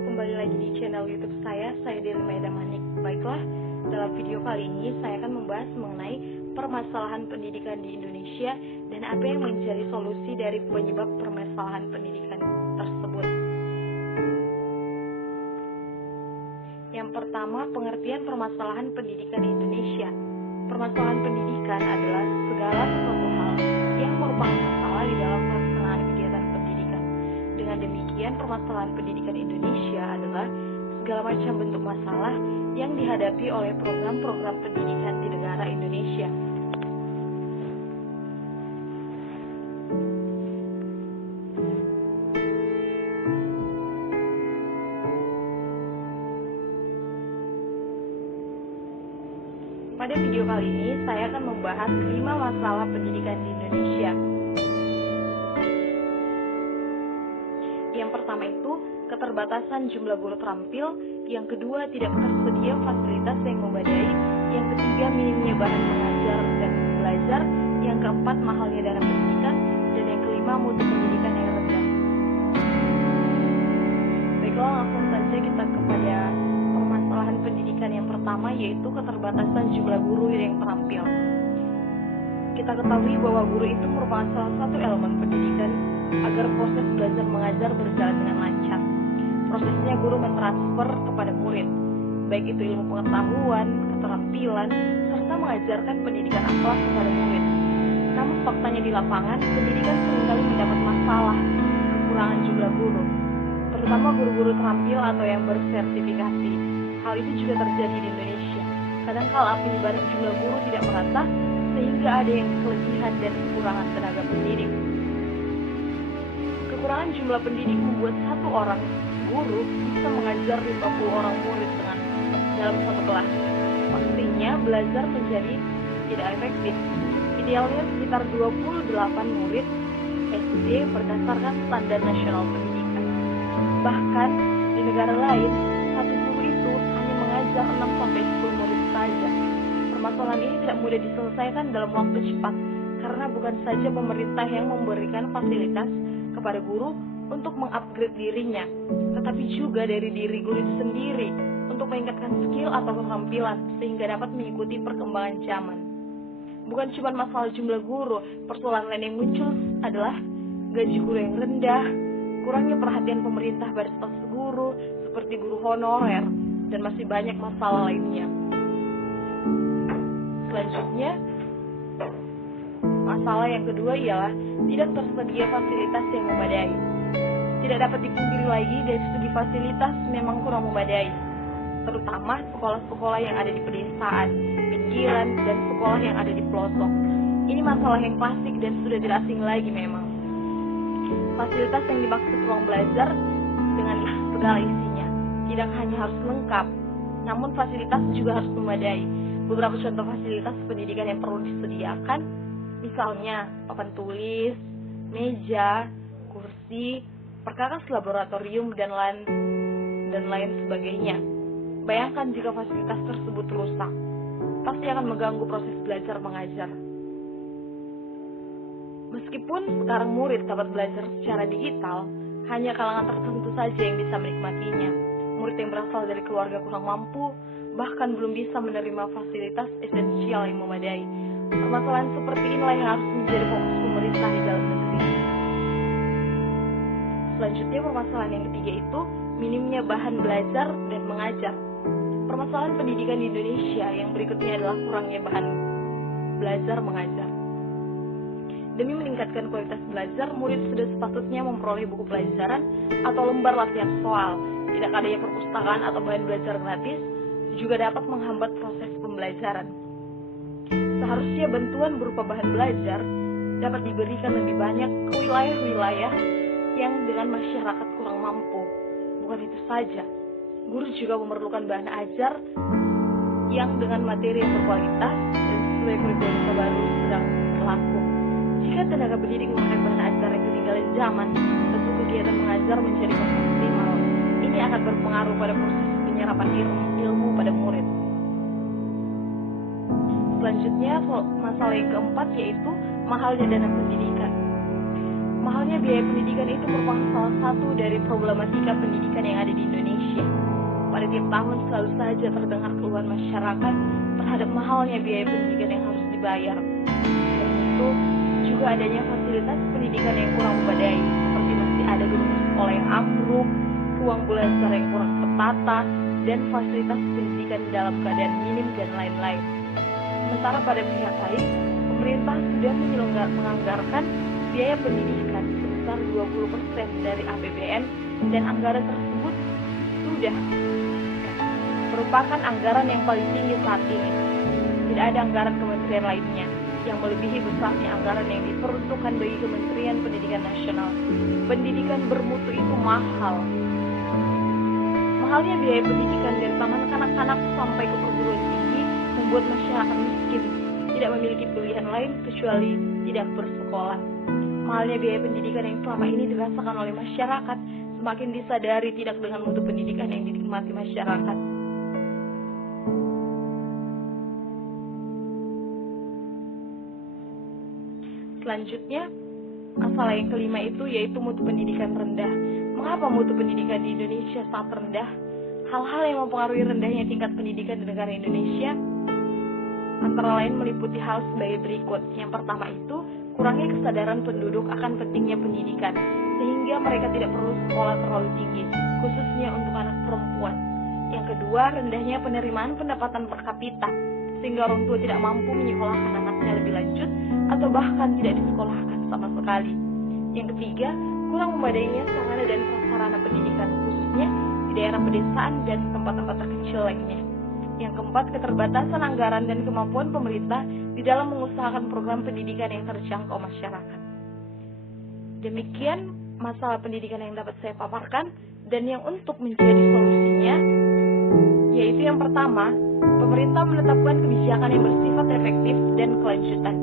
kembali lagi di channel YouTube saya Deli Maida Manik. Baiklah, dalam video kali ini saya akan membahas mengenai permasalahan pendidikan di Indonesia dan apa yang menjadi solusi dari penyebab permasalahan pendidikan tersebut. Yang pertama, pengertian permasalahan pendidikan di Indonesia. Permasalahan pendidikan adalah segala sesuatu hal yang merupakan masalah di dalam pelaksanaan kegiatan pendidikan. Dengan demikian, permasalahan pendidikan Indonesia adalah segala macam bentuk masalah yang dihadapi oleh program-program pendidikan di negara Indonesia. Pada video kali ini, saya akan membahas 5 masalah pendidikan di Indonesia. Yang pertama itu, keterbatasan jumlah guru terampil. Yang kedua, tidak tersedia fasilitas yang memadai. Yang ketiga, minimnya bahan mengajar dan belajar. Yang keempat, mahalnya dana pendidikan. Dan yang kelima, mutu pendidikan yang rendah. Baiklah, langsung saja kita kepada permasalahan pendidikan yang pertama, yaitu keterbatasan jumlah guru yang terampil. Kita ketahui bahwa guru itu merupakan salah satu elemen pendidikan agar proses belajar mengajar berjalan dengan lancar. Prosesnya guru mentransfer kepada murid, baik itu ilmu pengetahuan, keterampilan, serta mengajarkan pendidikan akhlak kepada murid. Namun faktanya di lapangan, pendidikan seringkali mendapat masalah, kekurangan jumlah guru, terutama guru-guru terampil atau yang bersertifikasi. Hal itu juga terjadi di Indonesia. Kadangkala penyebaran jumlah guru tidak merata, sehingga ada yang kelebihan dan kekurangan tenaga pendidik. Kekurangan jumlah pendidik membuat satu orang guru bisa mengajar 50 orang murid dalam satu kelas. Pastinya belajar menjadi tidak efektif. Idealnya sekitar 28 murid SD berdasarkan standar nasional pendidikan. Bahkan di negara lain, satu guru itu hanya mengajar 6-10 murid saja. Permasalahan ini tidak mudah diselesaikan dalam waktu cepat, karena bukan saja pemerintah yang memberikan fasilitas kepada guru untuk mengupgrade dirinya, tetapi juga dari diri guru itu sendiri untuk meningkatkan skill atau keterampilan sehingga dapat mengikuti perkembangan zaman. Bukan cuma masalah jumlah guru, persoalan lain yang muncul adalah gaji guru yang rendah, kurangnya perhatian pemerintah pada status guru seperti guru honorer, dan masih banyak masalah lainnya. Selanjutnya, masalah yang kedua ialah tidak tersedia fasilitas yang memadai. Tidak dapat dipungkiri lagi, dari segi fasilitas memang kurang memadai, terutama sekolah-sekolah yang ada di pedesaan, pinggiran, dan sekolah yang ada di pelosok. Ini masalah yang klasik dan sudah tidak asing lagi memang. Fasilitas yang dimaksud ruang belajar dengan segala isinya tidak hanya harus lengkap, namun fasilitas juga harus memadai. Beberapa contoh fasilitas pendidikan yang perlu disediakan, misalnya papan tulis, meja, kursi, perkakas laboratorium, dan lain sebagainya. Bayangkan jika fasilitas tersebut rusak, pasti akan mengganggu proses belajar mengajar. Meskipun sekarang murid dapat belajar secara digital, hanya kalangan tertentu saja yang bisa menikmatinya. Murid yang berasal dari keluarga kurang mampu bahkan belum bisa menerima fasilitas esensial yang memadai. Permasalahan seperti inilah yang harus menjadi fokus pemerintah di dalam negeri. Selanjutnya, permasalahan yang ketiga itu minimnya bahan belajar dan mengajar. Permasalahan pendidikan di Indonesia yang berikutnya adalah kurangnya bahan belajar mengajar. Demi meningkatkan kualitas belajar, murid sudah sepatutnya memperoleh buku pelajaran atau lembar latihan soal. Tidak adanya perpustakaan atau bahan belajar gratis juga dapat menghambat proses pembelajaran. Seharusnya bantuan berupa bahan belajar dapat diberikan lebih banyak ke wilayah-wilayah yang dengan masyarakat kurang mampu. Bukan itu saja, guru juga memerlukan bahan ajar yang dengan materi yang berkualitas dan sesuai kurikulum terbaru sedang berlaku. Jika tenaga pendidik memakai bahan ajar yang ketinggalan zaman, tentu kegiatan mengajar menjadi kurang optimal. Ini akan berpengaruh pada proses penyerapan ilmu pada murid. Selanjutnya, masalah yang keempat yaitu mahalnya dana pendidikan. Mahalnya biaya pendidikan itu merupakan salah satu dari problematika pendidikan yang ada di Indonesia. Pada tiap tahun selalu saja terdengar keluhan masyarakat terhadap mahalnya biaya pendidikan yang harus dibayar. Dan itu juga adanya fasilitas pendidikan yang kurang memadai, seperti masih ada gedung sekolah yang ambruk, ruang belajar yang kurang tertata, dan fasilitas pendidikan dalam keadaan minim dan lain-lain. Sementara pada pihak lain, pemerintah sudah menganggarkan biaya pendidikan sebesar 20% dari APBN, dan anggaran tersebut sudah merupakan anggaran yang paling tinggi saat ini. Tidak ada anggaran kementerian lainnya yang melebihi besarnya anggaran yang diperuntukkan bagi Kementerian Pendidikan Nasional. Pendidikan bermutu itu mahal. Mahalnya biaya pendidikan dari taman kanak-kanak sampai ke perguruan tinggi membuat masyarakat miskin tidak memiliki pilihan lain kecuali tidak bersekolah. Mahalnya biaya pendidikan yang selama ini dirasakan oleh masyarakat semakin disadari tidak dengan mutu pendidikan yang dinikmati masyarakat. Selanjutnya, masalah yang kelima itu yaitu mutu pendidikan rendah. Mengapa mutu pendidikan di Indonesia sangat rendah? Hal-hal yang mempengaruhi rendahnya tingkat pendidikan di negara Indonesia antara lain meliputi hal sebagai berikut. Yang pertama itu, kurangnya kesadaran penduduk akan pentingnya pendidikan, sehingga mereka tidak perlu sekolah terlalu tinggi, khususnya untuk anak perempuan. Yang kedua, rendahnya penerimaan pendapatan per kapita, sehingga orang tua tidak mampu menyekolahkan anaknya lebih lanjut, atau bahkan tidak disekolahkan sama sekali. Yang ketiga, kurang memadainya sarana dan prasarana pendidikan, khususnya di daerah pedesaan dan tempat-tempat terkecil lainnya. Yang keempat, keterbatasan anggaran dan kemampuan pemerintah di dalam mengusahakan program pendidikan yang terjangkau masyarakat. Demikian masalah pendidikan yang dapat saya paparkan, dan yang untuk menjadi solusinya, yaitu yang pertama, pemerintah menetapkan kebijakan yang bersifat efektif dan kelanjutan.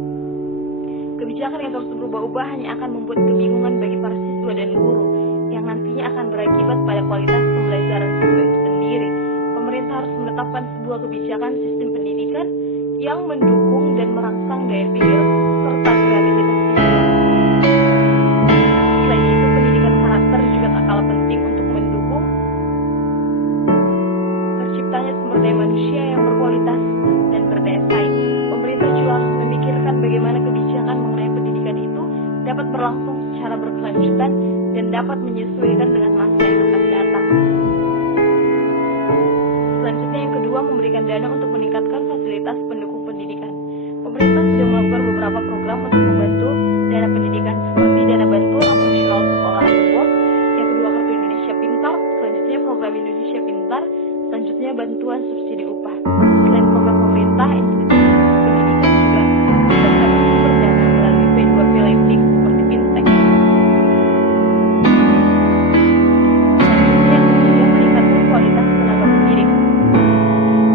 Kebijakan yang terus berubah-ubah hanya akan membuat kebingungan bagi para siswa dan guru, yang nantinya akan berakibat pada kualitas pembelajaran siswa itu sendiri. Pemerintah harus menetapkan sebuah kebijakan sistem pendidikan yang mendukung dan merangsang daya pikir serta kreativitas siswa. Selain itu, pendidikan karakter juga tak kalah penting untuk mendukung terciptanya sumber daya manusia yang berkualitas dan berdaya saing. Pemerintah juga harus memikirkan bagaimana kebijakan mengenai pendidikan itu dapat berlangsung secara berkelanjutan dan dapat menyesuaikan dengan masa yang akan datang. Selanjutnya yang kedua, memberikan dana untuk meningkatkan fasilitas pendukung pendidikan. Pemerintah sudah melakukan beberapa program untuk membantu dana pendidikan seperti dana bantuan operasional sekolah atau BOS, yang kedua Kartu Indonesia Pintar, selanjutnya program Indonesia Pintar, selanjutnya bantuan subsidi upah. Selain program pemerintah, institusi pendidikan juga bisa mendapat sumber dana melalui P2P lending seperti fintech. Selanjutnya yang ketiga, meningkatkan kualitas tenaga pendidik.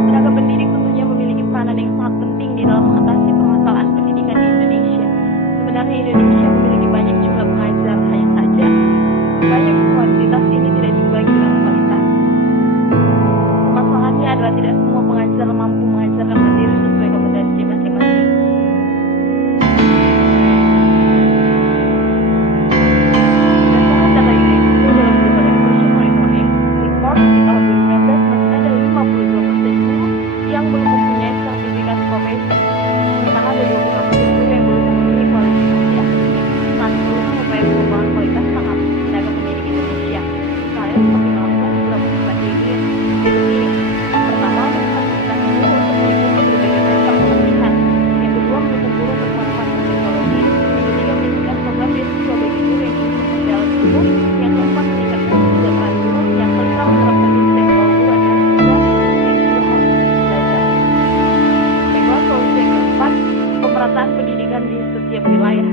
Tenaga pendidik tentunya memiliki peranan yang sangat penting di dalam mengatasi permasalahan pendidikan di Indonesia. Sebenarnya Indonesia memiliki banyak jumlah pengajar, hanya saja banyak kuantitas ini tidak dibagi dengan kualitas. Permasalahannya adalah tidak semua pengajar mampu mengajarkan materi sesuai kompetensi masing-masing. Berdasarkan data UNESCO dalam Global Education Monitoring Report di tahun 2016, masih ada 52% guru yang belum mempunyai sertifikat profesi, sementara ada 26% guru yang belum memenuhi kualifikasi akademik saat belum mengupaya pengembangan kualitas tenaga pendidik Indonesia. Misalnya seperti melakukan beberapa strategi ini. Pertama, memfasilitasi guru untuk mengikuti berbagai macam pelatihan. Yang kedua, mendukung guru untuk melakukan teknologi. Yang ketiga, meningkatkan program beasiswa bagi guru yang ingin mendalami guru. Yang keempat, meningkatkan kesejahteraan guru. Yang kelima, menerapkan sistem bahwa guru adalah siswa yang juga harus belajar. Baiklah, solusi yang keempat, pemerataan pendidikan di setiap wilayah.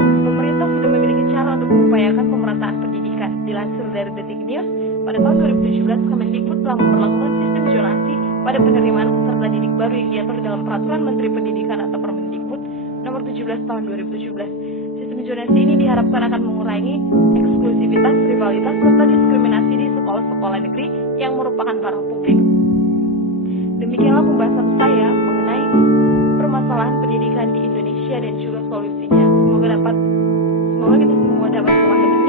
Pemerintah sudah memiliki cara untuk mengupayakan pemerataan pendidikan. Dilansir dari Detik News, pada tahun 2017, Kemendikbud telah memperlakukan sistem zonasi pada penerimaan peserta didik baru yang diatur dalam Peraturan Menteri Pendidikan atau Permendikbud Nomor 17 Tahun 2017. Sistem zonasi ini diharapkan akan mengurangi eksklusivitas, rivalitas, serta diskriminasi di sekolah-sekolah negeri yang merupakan barang publik. Demikianlah pembahasan saya mengenai permasalahan pendidikan di Indonesia dan juga solusinya. Semoga kita semua dapat memahami